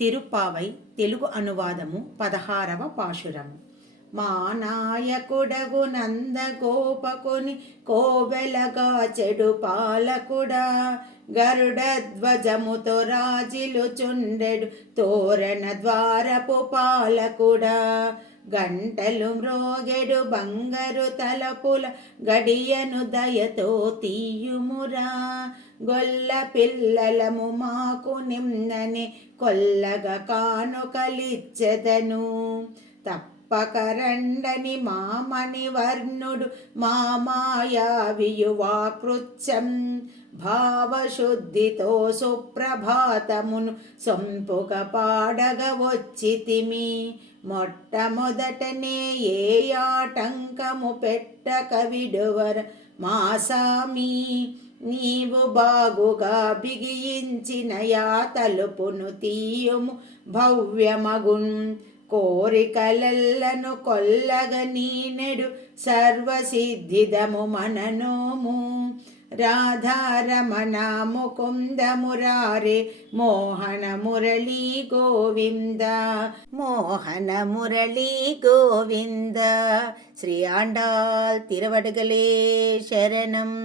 తిరుప్పావై తెలుగు అనువాదము 16వ పాశురం. మా నాయకుడగు నందగోపకుని కోవెలగా చెడు పాలకుడా, గరుడ ధ్వజముతో రాజిలుచుండెడు తోరణ ద్వారపు పాలకుడా, గంటలు మ్రోగెడు బంగారు తలపుల గడియను దయతో తీయుమురా, గొల్ల పిల్లలము మాకు నిమ్నని కొల్లగా కానుకలిచ్చెదను, తప్పకరండని మామణి వర్ణుడు మా మాయావియువాకృత్యం, భావశుద్ధితో సుప్రభాతమును సొంపుగ పాడగ వచ్చితిమి, మొట్టమొదటనే ఏ ఆటంకము పెట్టక విడువర మా సామి, నీవు బాగుగా బిగించిన యా తలుపును తీయుము భవ్యమగున్, కోరికలెల్లను కొల్లగ నీనెడు సర్వసిద్ధిదము మననోము, రాధారమణ ముకుంద మురారే మోహన మురళీ గోవింద, మోహన మురళీ గోవింద. శ్రీ ఆండాள் திருவடிகளே சரணம்.